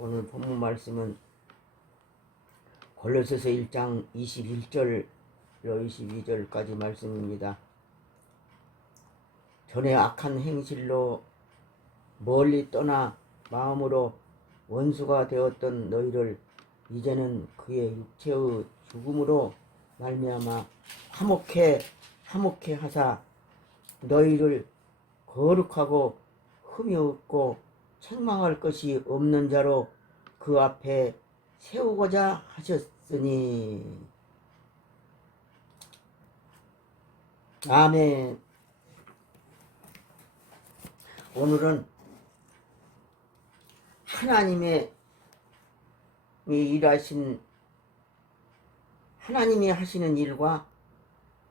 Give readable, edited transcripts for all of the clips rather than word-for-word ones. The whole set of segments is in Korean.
오늘 본문 말씀은 골로새서 1장 21절로 22절까지 말씀입니다. 전에 악한 행실로 멀리 떠나 마음으로 원수가 되었던 너희를 이제는 그의 육체의 죽음으로 말미암아 화목해 하사 너희를 거룩하고 흠이 없고 책망할 것이 없는 자로 그 앞에 세우고자 하셨으니. 아멘. 오늘은 하나님이 하시는 일과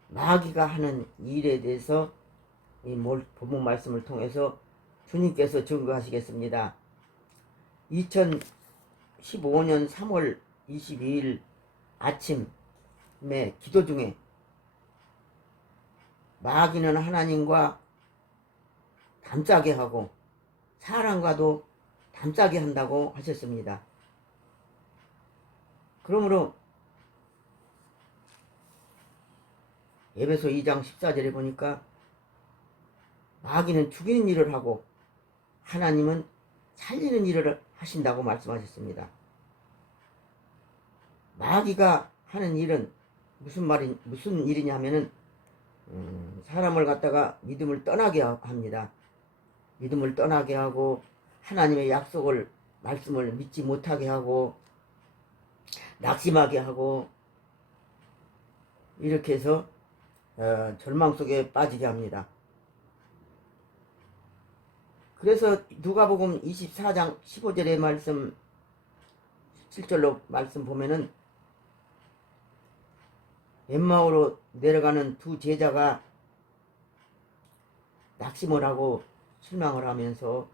마귀가 하는 일에 대해서 이 본문 말씀을 통해서 주님께서 증거하시겠습니다. 2015년 3월 22일 아침에 기도 중에 마귀는 하나님과 담짜게 하고 사람과도 담짜게 한다고 하셨습니다. 그러므로 에베소 2장 14절에 보니까 마귀는 죽이는 일을 하고 하나님은 살리는 일을 하신다고 말씀하셨습니다. 마귀가 하는 일은 무슨 일이냐면은 사람을 갖다가 믿음을 떠나게 합니다. 믿음을 떠나게 하고 하나님의 말씀을 믿지 못하게 하고 낙심하게 하고 이렇게 해서 절망 속에 빠지게 합니다. 그래서 누가복음 24장 15절의 말씀 17절로 말씀 보면은 엠마오로 내려가는 두 제자가 낙심을 하고 실망을 하면서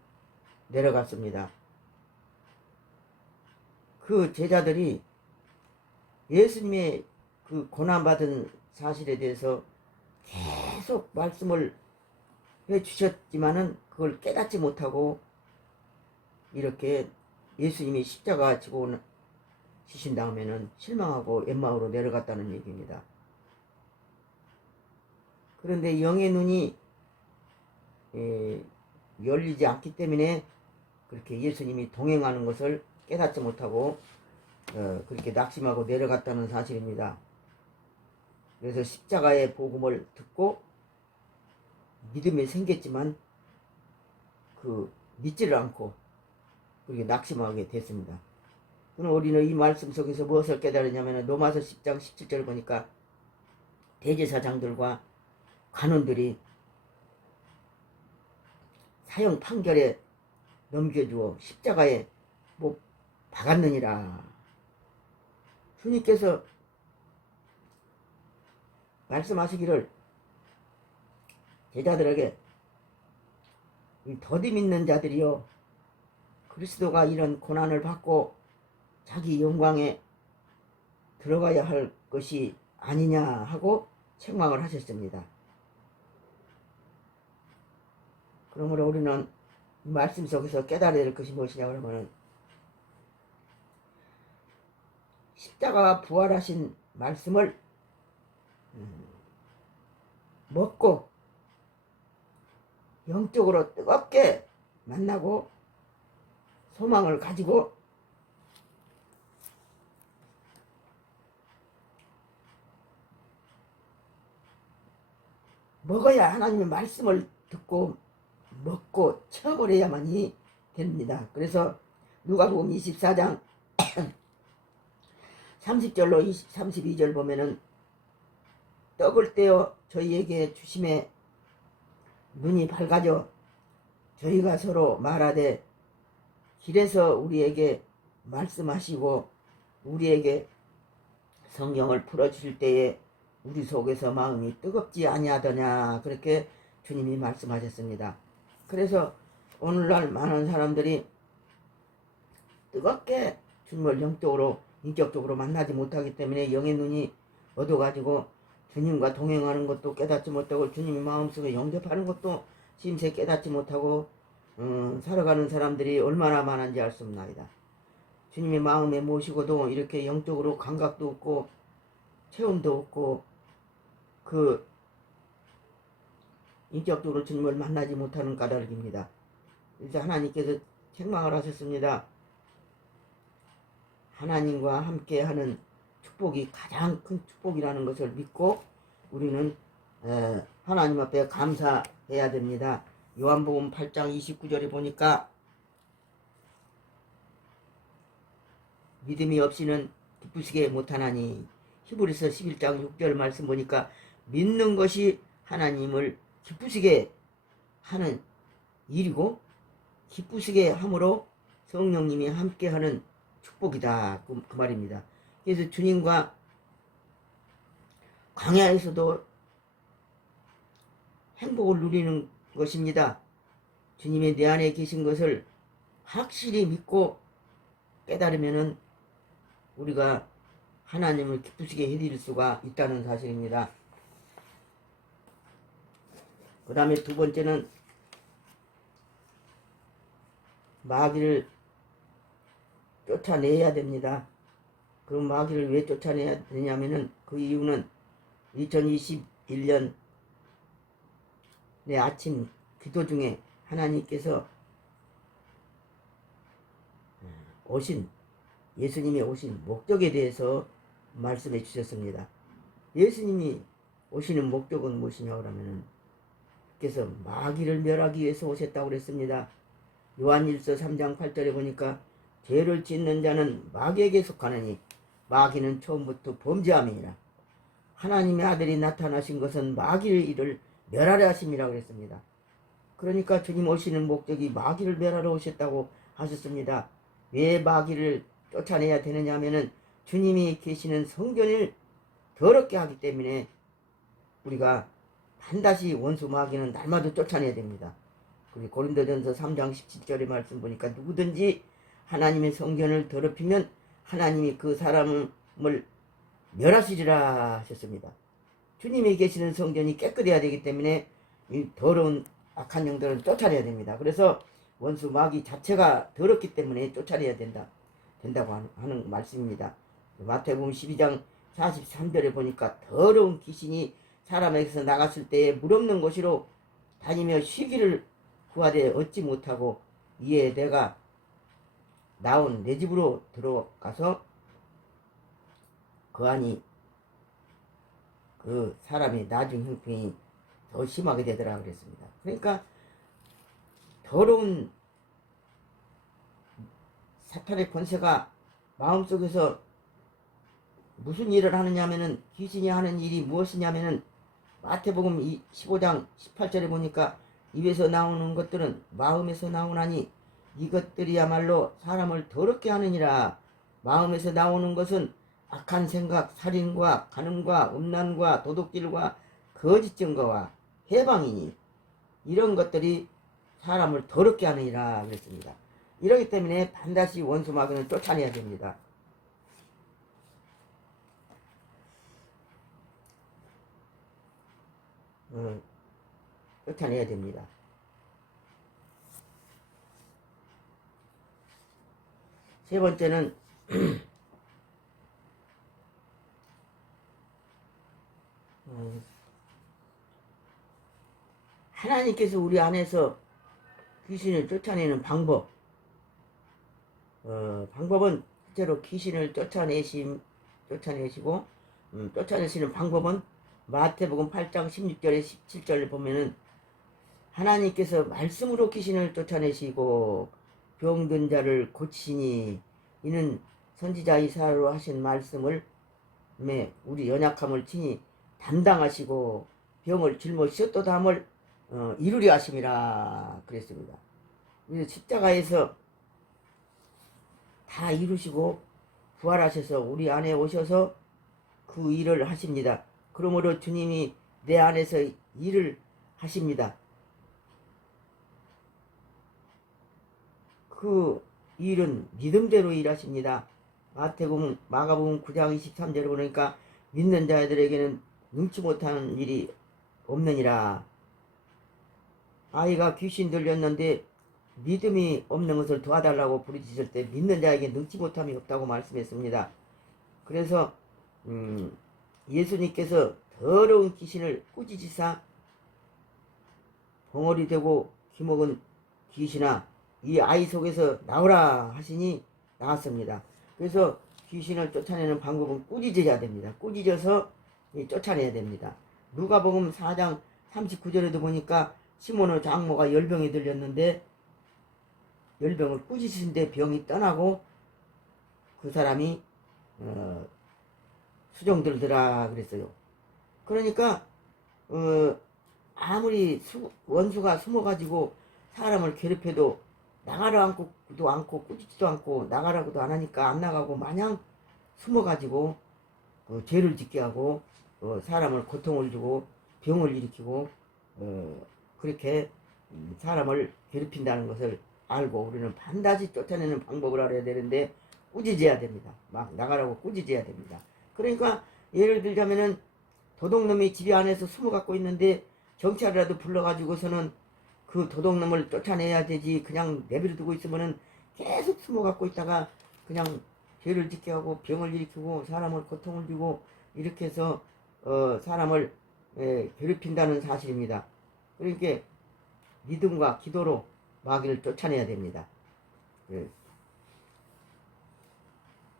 내려갔습니다. 그 제자들이 예수님의 그 고난받은 사실에 대해서 계속 말씀을 해주셨지만은 그걸 깨닫지 못하고 이렇게 예수님이 십자가 지고 지신 다음에는 실망하고 엠마오로 내려갔다는 얘기입니다. 그런데 영의 눈이 열리지 않기 때문에 그렇게 예수님이 동행하는 것을 깨닫지 못하고 그렇게 낙심하고 내려갔다는 사실입니다. 그래서 십자가의 복음을 듣고 믿음이 생겼지만 믿지를 않고 그렇게 낙심하게 됐습니다. 그럼 우리는 이 말씀 속에서 무엇을 깨달으냐면 로마서 10장 17절 보니까 대제사장들과 관원들이 사형 판결에 넘겨주어 십자가에 박았느니라. 주님께서 말씀하시기를 제자들에게 더디 믿는 자들이요 그리스도가 이런 고난을 받고 자기 영광에 들어가야 할 것이 아니냐 하고 책망을 하셨습니다. 그러므로 우리는 이 말씀 속에서 깨달아야 될 것이 무엇이냐 그러면 십자가와 부활하신 말씀을 먹고 영적으로 뜨겁게 만나고 소망을 가지고 먹어야 하나님의 말씀을 듣고 먹고 쳐버려야만이 됩니다. 그래서 누가복음 24장 30절로 32절 보면은 떡을 떼어 저희에게 주심에 눈이 밝아져 저희가 서로 말하되 길에서 우리에게 말씀하시고 우리에게 성경을 풀어주실 때에 우리 속에서 마음이 뜨겁지 아니하더냐 그렇게 주님이 말씀하셨습니다. 그래서 오늘날 많은 사람들이 뜨겁게 주님을 영적으로 인격적으로 만나지 못하기 때문에 영의 눈이 어두워가지고 주님과 동행하는 것도 깨닫지 못하고 주님의 마음속에 영접하는 것도 심세 깨닫지 못하고 살아가는 사람들이 얼마나 많은지 알 수 없나이다. 주님의 마음에 모시고도 이렇게 영적으로 감각도 없고 체험도 없고 그 인격적으로 주님을 만나지 못하는 까닭입니다. 그래서 하나님께서 책망을 하셨습니다. 하나님과 함께하는 축복이 가장 큰 축복이라는 것을 믿고 우리는 하나님 앞에 감사해야 됩니다. 요한복음 8장 29절에 보니까 믿음이 없이는 기쁘시게 못하나니, 히브리서 11장 6절 말씀 보니까 믿는 것이 하나님을 기쁘시게 하는 일이고 기쁘시게 함으로 성령님이 함께하는 축복이다, 그 말입니다. 그래서 주님과 광야에서도 행복을 누리는 것입니다. 주님이 내 안에 계신 것을 확실히 믿고 깨달으면은 우리가 하나님을 기쁘시게 해드릴 수가 있다는 사실입니다. 그 다음에 두 번째는 마귀를 쫓아내야 됩니다. 그럼 마귀를 왜 쫓아내야 되냐면은 그 이유는 2021년 내 아침 기도 중에 하나님께서 예수님이 오신 목적에 대해서 말씀해 주셨습니다. 예수님이 오시는 목적은 무엇이냐고 하면은 그래서 마귀를 멸하기 위해서 오셨다고 그랬습니다. 요한일서 3장 8절에 보니까 죄를 짓는 자는 마귀에게 속하느니 마귀는 처음부터 범죄함이니라. 하나님의 아들이 나타나신 것은 마귀를 멸하려 하심이라고 그랬습니다. 그러니까 주님 오시는 목적이 마귀를 멸하러 오셨다고 하셨습니다. 왜 마귀를 쫓아내야 되느냐 하면은 주님이 계시는 성전을 더럽게 하기 때문에 우리가 반드시 원수 마귀는 날마다 쫓아내야 됩니다. 그리고 고린도전서 3장 17절의 말씀 보니까 누구든지 하나님의 성전을 더럽히면 하나님이 그 사람을 멸하시리라 하셨습니다. 주님이 계시는 성전이 깨끗해야 되기 때문에 이 더러운 악한 영들은 쫓아내야 됩니다. 그래서 원수 마귀 자체가 더럽기 때문에 쫓아내야 된다고 하는 말씀입니다. 마태복음 12장 43절에 보니까 더러운 귀신이 사람에게서 나갔을 때에 물없는 곳으로 다니며 쉬기를 구하되 얻지 못하고 이에 내가 나온 내 집으로 들어가서 그 안이 그 사람의 나중 형편이 더 심하게 되더라 그랬습니다. 그러니까 더러운 사탄의 권세가 마음속에서 무슨 일을 하느냐면은 귀신이 하는 일이 무엇이냐면은 마태복음 15장 18절에 보니까 입에서 나오는 것들은 마음에서 나오나니 이것들이야말로 사람을 더럽게 하느니라. 마음에서 나오는 것은 악한 생각, 살인과 간음과 음란과 도둑질과 거짓 증거와 해방이니 이런 것들이 사람을 더럽게 하느니라 그랬습니다. 이러기 때문에 반드시 원수 마귀는 쫓아내야 됩니다. 쫓아내야 됩니다. 세 번째는 하나님께서 우리 안에서 귀신을 쫓아내는 방법. 방법은 실제로 귀신을 쫓아내시고 쫓아내시는 방법은 마태복음 8장 16절에 17절을 보면은 하나님께서 말씀으로 귀신을 쫓아내시고 병든 자를 고치시니 이는 선지자 이사야로 하신 말씀을 우리 연약함을 친히 담당하시고 병을 짊어지셨도 담을 이루려 하심이라 그랬습니다. 그래서 십자가에서 다 이루시고 부활하셔서 우리 안에 오셔서 그 일을 하십니다. 그러므로 주님이 내 안에서 일을 하십니다. 그 일은 믿음대로 일하십니다. 마가복음 9장 23절에 보니까 믿는 자들에게는 능치 못하는 일이 없느니라. 아이가 귀신 들렸는데 믿음이 없는 것을 도와달라고 부르짖을 때 믿는 자에게 능치 못함이 없다고 말씀했습니다. 그래서 예수님께서 더러운 귀신을 꾸짖으사 벙어리 되고 기먹은 귀신아 이 아이 속에서 나오라 하시니 나왔습니다. 그래서 귀신을 쫓아내는 방법은 꾸짖어야 됩니다. 꾸짖어서 쫓아내야 됩니다. 누가복음 4장 39절에도 보니까 시몬의 장모가 열병에 들렸는데 열병을 꾸짖으신데 병이 떠나고 그 사람이 수종들더라 그랬어요. 그러니까 아무리 원수가 숨어가지고 사람을 괴롭혀도 나가라고도 않고 꾸짖지도 않고 나가라고도 안 하니까 안 나가고 마냥 숨어가지고 죄를 짓게 하고 사람을 고통을 주고 병을 일으키고 그렇게 사람을 괴롭힌다는 것을 알고 우리는 반드시 쫓아내는 방법을 알아야 되는데 꾸짖어야 됩니다. 막 나가라고 꾸짖어야 됩니다. 그러니까 예를 들자면은 도둑놈이 집 안에서 숨어 갖고 있는데 경찰이라도 불러가지고서는 그 도둑놈을 쫓아내야 되지 그냥 내버려 두고 있으면은 계속 숨어 갖고 있다가 그냥 죄를 짓게 하고 병을 일으키고 사람을 고통을 주고 이렇게 해서 사람을 괴롭힌다는 사실입니다. 그러니까 믿음과 기도로 마귀를 쫓아내야 됩니다.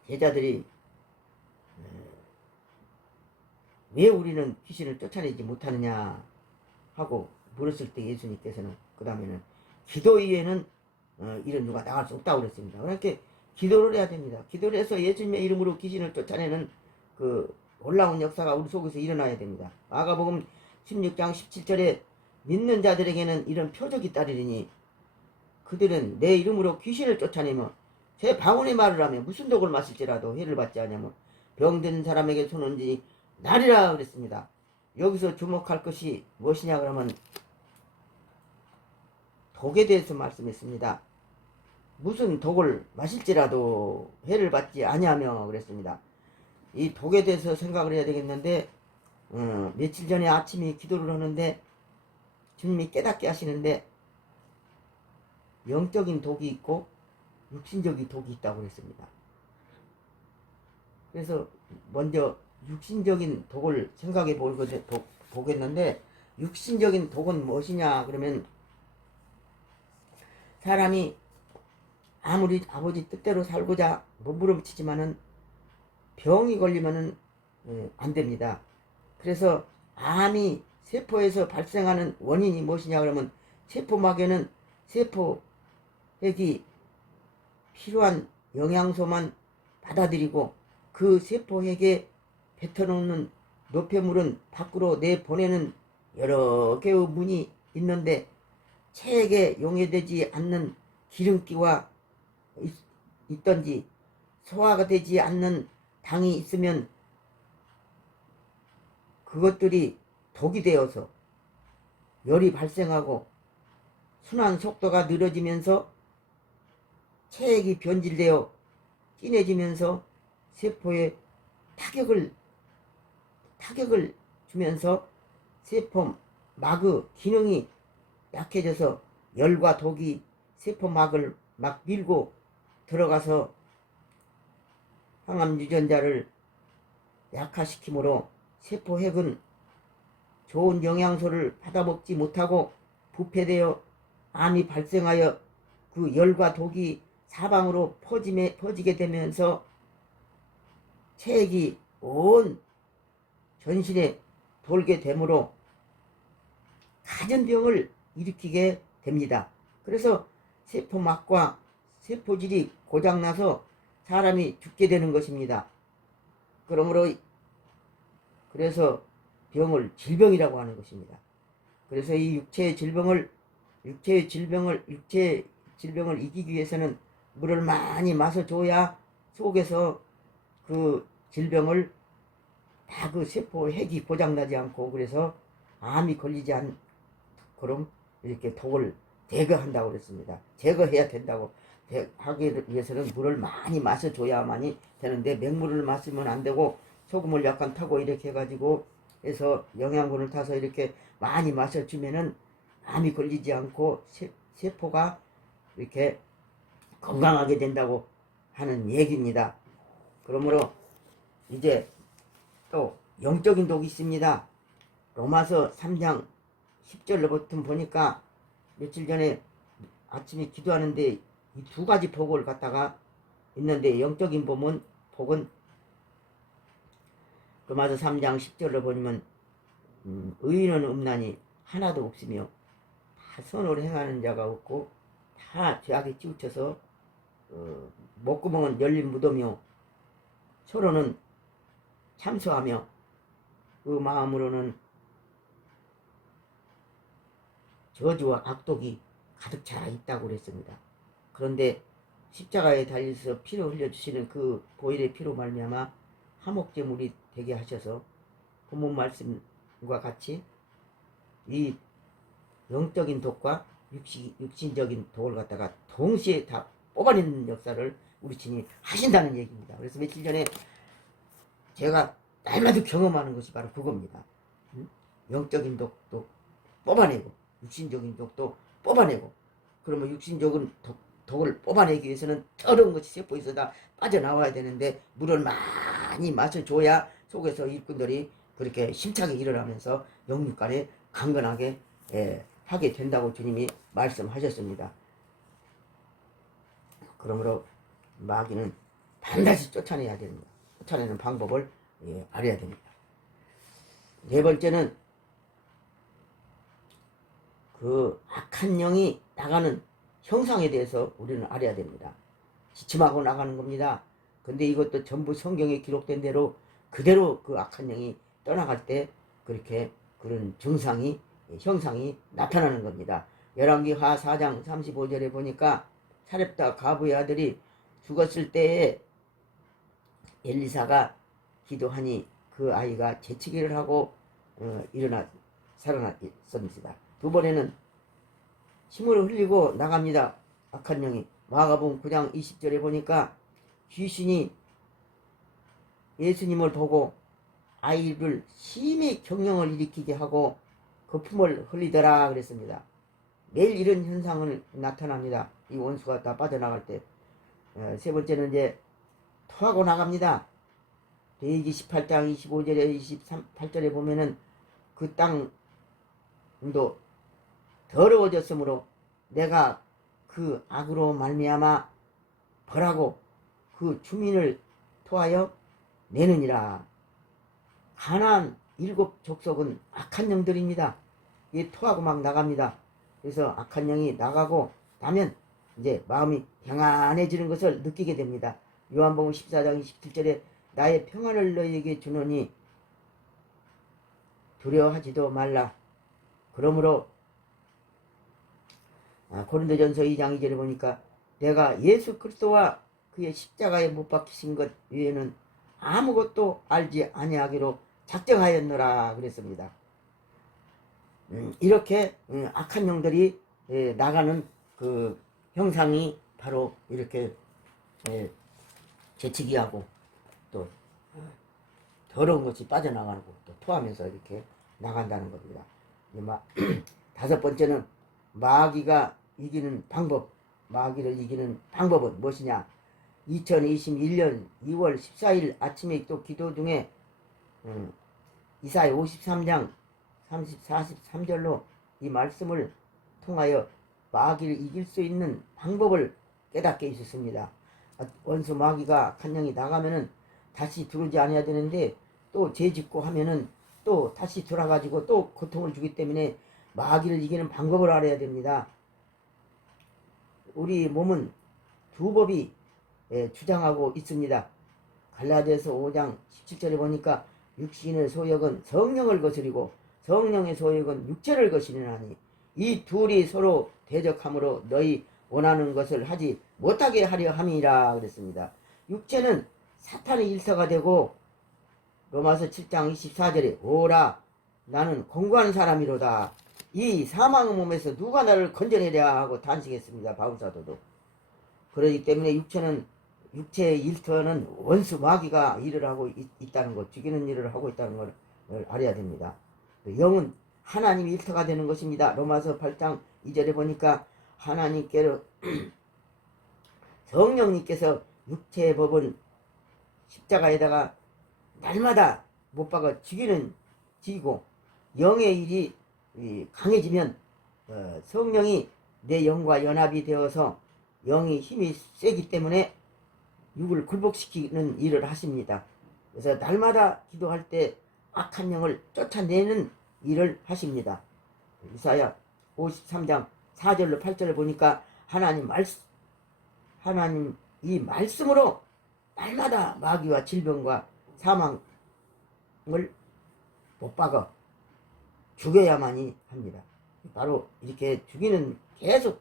제자들이 왜 우리는 귀신을 쫓아내지 못하느냐 하고 물었을 때 예수님께서는 그 다음에는 기도 이외에는 이런 누가 나갈 수 없다고 그랬습니다. 그러니까 기도를 해야 됩니다. 기도를 해서 예수님의 이름으로 귀신을 쫓아내는 그 놀라운 역사가 우리 속에서 일어나야 됩니다. 마가복음 16장 17절에 믿는 자들에게는 이런 표적이 따르리니 그들은 내 이름으로 귀신을 쫓아내며 제 방언의 말을 하며 무슨 독을 마실지라도 해를 받지 않으며 병든 사람에게 손은지 나리라 그랬습니다. 여기서 주목할 것이 무엇이냐 그러면 독에 대해서 말씀했습니다. 무슨 독을 마실지라도 해를 받지 아니하며 그랬습니다. 이 독에 대해서 생각을 해야 되겠는데 며칠 전에 아침에 기도를 하는데 주님이 깨닫게 하시는데 영적인 독이 있고 육신적인 독이 있다고 그랬습니다. 그래서 먼저 육신적인 독을 생각해 보겠는데 육신적인 독은 무엇이냐 그러면 사람이 아무리 아버지 뜻대로 살고자 몸부림치지만은 병이 걸리면은 안 됩니다. 그래서 암이 세포에서 발생하는 원인이 무엇이냐 그러면 세포막에는 세포핵이 필요한 영양소만 받아들이고 그 세포핵에 뱉어놓는 노폐물은 밖으로 내보내는 여러 개의 문이 있는데 체액에 용해되지 않는 기름기와 있던지 소화가 되지 않는 당이 있으면 그것들이 독이 되어서 열이 발생하고 순환 속도가 느려지면서 체액이 변질되어 진해지면서 세포에 타격을 주면서 세포막의 기능이 약해져서 열과 독이 세포막을 막 밀고 들어가서 항암 유전자를 약화시키므로 세포핵은 좋은 영양소를 받아먹지 못하고 부패되어 암이 발생하여 그 열과 독이 사방으로 퍼지게 되면서 체액이 온 전신에 돌게 되므로 가전병을 일으키게 됩니다. 그래서 세포막과 세포질이 고장나서 사람이 죽게 되는 것입니다. 그래서 병을 질병이라고 하는 것입니다. 그래서 이 육체의 질병을 이기기 위해서는 물을 많이 마셔줘야 속에서 그 질병을 다 그 세포 핵이 고장나지 않고 그래서 암이 걸리지 않도록 이렇게 독을 제거한다고 그랬습니다. 제거해야 된다고 하기 위해서는 물을 많이 마셔줘야만이 되는데 맹물을 마시면 안 되고 소금을 약간 타고 이렇게 해가지고 해서 영양분을 타서 이렇게 많이 마셔주면은 암이 걸리지 않고 세포가 이렇게 건강하게 된다고 하는 얘기입니다. 그러므로 이제 또 영적인 독이 있습니다. 로마서 3장 10절로부터 보니까 며칠 전에 아침에 기도하는데 이 두 가지 복을 갖다가 있는데, 영적인 복은 로마서 3장 10절로 보면 의인은 없나니 하나도 없으며 다 선을 행하는 자가 없고 다 죄악에 치우쳐서 목구멍은 열린 무덤이요 서로는 참소하며 그 마음으로는 저주와 악독이 가득 차 있다고 그랬습니다. 그런데 십자가에 달려서 피를 흘려주시는 그 보혈의 피로 말미암아 화목제물이 되게 하셔서 본문 말씀과 같이 이 영적인 독과 육신적인 독을 갖다가 동시에 다 뽑아내는 역사를 우리 주님이 하신다는 얘기입니다. 그래서 며칠 전에 제가 날마다 경험하는 것이 바로 그겁니다. 영적인 독도 뽑아내고 육신적인 독도 뽑아내고, 그러면 육신적인 독을 뽑아내기 위해서는 더러운 것이 세포에서 다 빠져나와야 되는데 물을 많이 마셔줘야 속에서 일꾼들이 그렇게 힘차게 일어나면서 영육간에 강건하게 하게 된다고 주님이 말씀하셨습니다. 그러므로 마귀는 반드시 쫓아내야 됩니다. 쫓아내는 방법을 알아야 됩니다. 네 번째는 그 악한 영이 나가는 형상에 대해서 우리는 알아야 됩니다. 지침하고 나가는 겁니다. 근데 이것도 전부 성경에 기록된 대로 그대로 그 악한 영이 떠나갈 때 그렇게 그런 증상이 형상이 나타나는 겁니다. 열왕기하 4장 35절에 보니까 사렙다 가부의 아들이 죽었을 때에 엘리사가 기도하니 그 아이가 재치기를 하고 살아났습니다. 두 번에는 침을 흘리고 나갑니다. 악한 영이. 마가복음 9장 20절에 보니까 귀신이 예수님을 보고 아이를 심히 경령을 일으키게 하고 거품을 흘리더라 그랬습니다. 매일 이런 현상은 나타납니다. 이 원수가 다 빠져나갈 때. 세 번째는 이제 토하고 나갑니다. 레위기 18장 25절에 28절에 보면은 그 땅도 더러워졌으므로 내가 그 악으로 말미암아 벌하고 그 주민을 토하여 내느니라. 가나안 7 족속은 악한 영들입니다. 이 토하고 막 나갑니다. 그래서 악한 영이 나가고 나면 이제 마음이 평안해지는 것을 느끼게 됩니다. 요한복음 14장 27절에 나의 평안을 너희에게 주노니 두려워하지도 말라. 그러므로 고린도전서 2장 2절에 보니까 내가 예수 그리스도와 그의 십자가에 못 박히신 것 외에는 아무것도 알지 아니하기로 작정하였노라 그랬습니다. 이렇게 악한 영들이 나가는 그 형상이 바로 이렇게 재치기하고 또 더러운 것이 빠져나가고 또 토하면서 이렇게 나간다는 겁니다. 다섯 번째는 마귀를 이기는 방법은 무엇이냐? 2021년 2월 14일 아침에 또 기도 중에 이사야 53장 43절로 이 말씀을 통하여 마귀를 이길 수 있는 방법을 깨닫게 있었습니다. 원수 마귀가 악한 영이 나가면은 다시 들어오지 않아야 되는데 또 죄짓고 하면은 또 다시 돌아가지고 또 고통을 주기 때문에 마귀를 이기는 방법을 알아야 됩니다. 우리 몸은 두 법이 주장하고 있습니다. 갈라디아서 5장 17절에 보니까 육신의 소욕은 성령을 거스리고 성령의 소욕은 육체를 거스리나니 이 둘이 서로 대적함으로 너희 원하는 것을 하지 못하게 하려 함이라 그랬습니다. 육체는 사탄의 일터가 되고 로마서 7장 24절에 오라 나는 공고한 사람이로다. 이 사망의 몸에서 누가 나를 건져내랴 하고 단식했습니다. 바울사도도. 그러기 때문에 육체의 일터는 원수 마귀가 일을 하고 있다는 것, 죽이는 일을 하고 있다는 걸 알아야 됩니다. 영은 하나님의 일터가 되는 것입니다. 로마서 8장 2절에 보니까 하나님께로 성령님께서 육체의 법은 십자가에다가 날마다 못 박아 죽이는 지고 영의 일이 강해지면 성령이 내 영과 연합이 되어서 영이 힘이 세기 때문에 육을 굴복시키는 일을 하십니다. 그래서 날마다 기도할 때 악한 영을 쫓아내는 일을 하십니다. 이사야 53장 4절로 8절을 보니까 하나님 이 말씀으로 날마다 마귀와 질병과 사망을 못 박아 죽여야만이 합니다. 바로 이렇게 죽이는 계속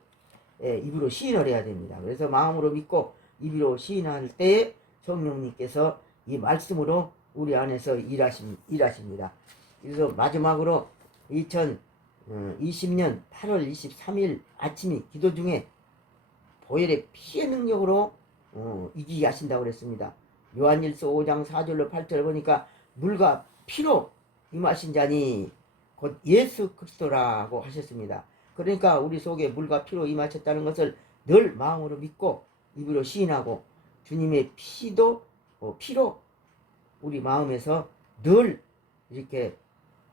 입으로 시인을 해야 됩니다. 그래서 마음으로 믿고 입으로 시인할 때에 성령님께서 이 말씀으로 우리 안에서 일하십니다. 그래서 마지막으로 2020년 8월 23일 아침이 기도 중에 보혈의 피의 능력으로 이기게 하신다고 그랬습니다. 요한일서 5장 4절로 8절을 보니까 물과 피로 임하신 자니 곧 예수 그리스도라고 하셨습니다. 그러니까 우리 속에 물과 피로 임하셨다는 것을 늘 마음으로 믿고 입으로 시인하고 주님의 피로 우리 마음에서 늘 이렇게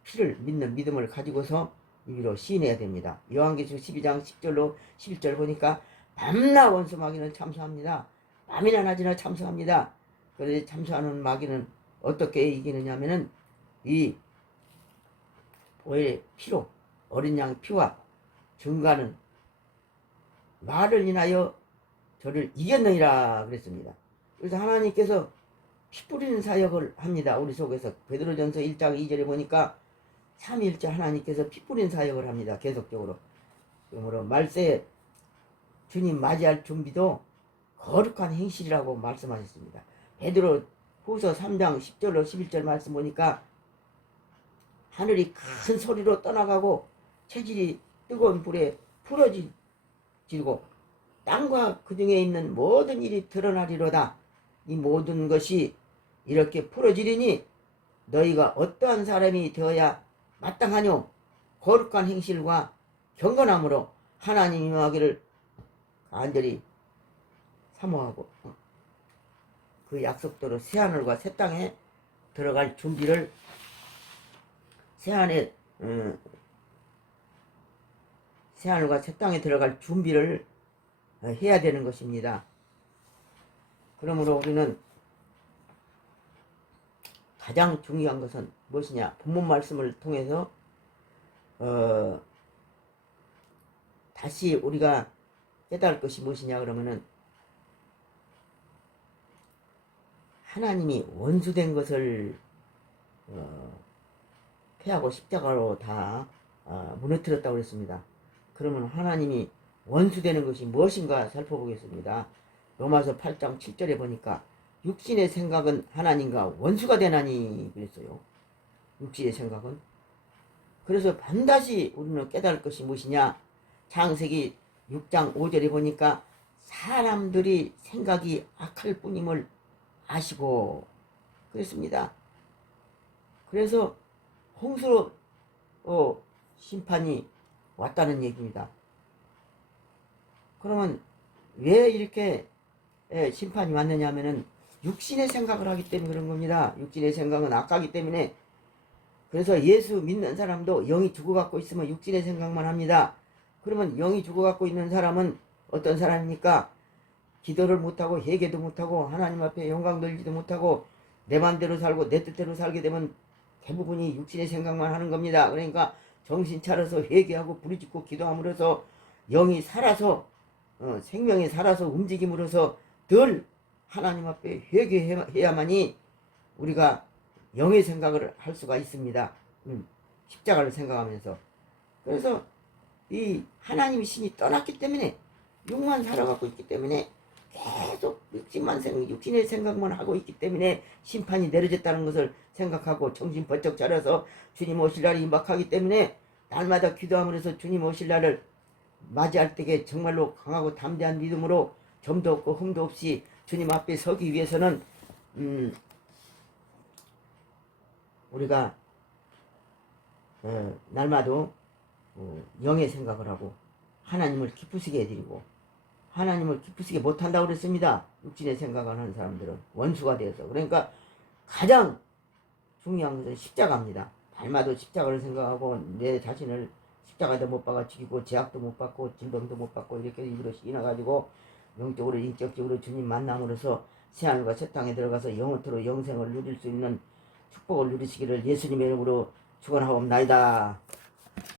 피를 믿는 믿음을 가지고서 입으로 시인해야 됩니다. 요한계시록 12장 10절로 11절 보니까 밤낮 원수 마귀는 참수합니다. 밤이나 낮이나 참수합니다. 그런데 참수하는 마귀는 어떻게 이기느냐 하면은 이 보혈의 피로 어린 양 피와 증가는 말을 인하여 저를 이겼느니라 그랬습니다. 그래서 하나님께서 피 뿌리는 사역을 합니다. 우리 속에서 베드로전서 1장 2절에 보니까 삼위일체 하나님께서 피 뿌리는 사역을 합니다. 계속적으로. 그러므로 말세에 주님 맞이할 준비도 거룩한 행실이라고 말씀하셨습니다. 베드로 후서 3장 10절로 11절 말씀 보니까 하늘이 큰 소리로 떠나가고 체질이 뜨거운 불에 풀어지고 땅과 그 중에 있는 모든 일이 드러나리로다. 이 모든 것이 이렇게 풀어지리니 너희가 어떠한 사람이 되어야 마땅하뇨. 거룩한 행실과 경건함으로 하나님 임하기를 간절히 사모하고 그 약속대로 새하늘과 새 땅에 들어갈 준비를 새하늘과 새 땅에 들어갈 준비를 해야 되는 것입니다. 그러므로 우리는 가장 중요한 것은 무엇이냐? 본문 말씀을 통해서 다시 우리가 깨달을 것이 무엇이냐 그러면은 하나님이 원수된 것을 패하고 십자가로 다 무너뜨렸다고 그랬습니다. 그러면 하나님이 원수되는 것이 무엇인가 살펴보겠습니다. 로마서 8장 7절에 보니까 육신의 생각은 하나님과 원수가 되나니 그랬어요. 육신의 생각은. 그래서 반드시 우리는 깨달을 것이 무엇이냐. 창세기 6장 5절에 보니까 사람들이 생각이 악할 뿐임을 아시고 그랬습니다. 그래서 홍수로 심판이 왔다는 얘기입니다. 그러면 왜 이렇게 심판이 왔느냐 하면은 육신의 생각을 하기 때문에 그런 겁니다. 육신의 생각은 악하기 때문에. 그래서 예수 믿는 사람도 영이 죽어갖고 있으면 육신의 생각만 합니다. 그러면 영이 죽어갖고 있는 사람은 어떤 사람입니까? 기도를 못하고 회개도 못하고 하나님 앞에 영광 돌리지도 못하고 내 맘대로 살고 내 뜻대로 살게 되면 대부분이 육신의 생각만 하는 겁니다. 그러니까 정신 차려서 회개하고 부르짖고 기도함으로써 영이 살아서 생명이 살아서 움직임으로써 늘 하나님 앞에 회개해야만이 우리가 영의 생각을 할 수가 있습니다. 십자가를 생각하면서. 그래서 이 하나님의 신이 떠났기 때문에 육만 살아가고 있기 때문에 계속 육신의 생각만 하고 있기 때문에 심판이 내려졌다는 것을 생각하고 정신 번쩍 차려서 주님 오실 날이 임박하기 때문에 날마다 기도함으로써 주님 오실 날을 맞이할 때에 정말로 강하고 담대한 믿음으로 점도 없고 흠도 없이 주님 앞에 서기 위해서는 우리가 날마다 영의 생각을 하고 하나님을 기쁘시게 해드리고 하나님을 기쁘시게 못한다고 그랬습니다. 육신의 생각을 하는 사람들은 원수가 되어서. 그러니까 가장 중요한 것은 십자가입니다. 닮아도 십자가를 생각하고 내 자신을 십자가도 못 박아 죽이고 제약도 못 받고 질병도 못 받고 이렇게 이렇게 인해가지고 영적으로 인격적으로 주님 만남으로써 새하늘과 새 땅에 들어가서 영원토록 영생을 누릴 수 있는 축복을 누리시기를 예수님의 이름으로 축원하옵나이다.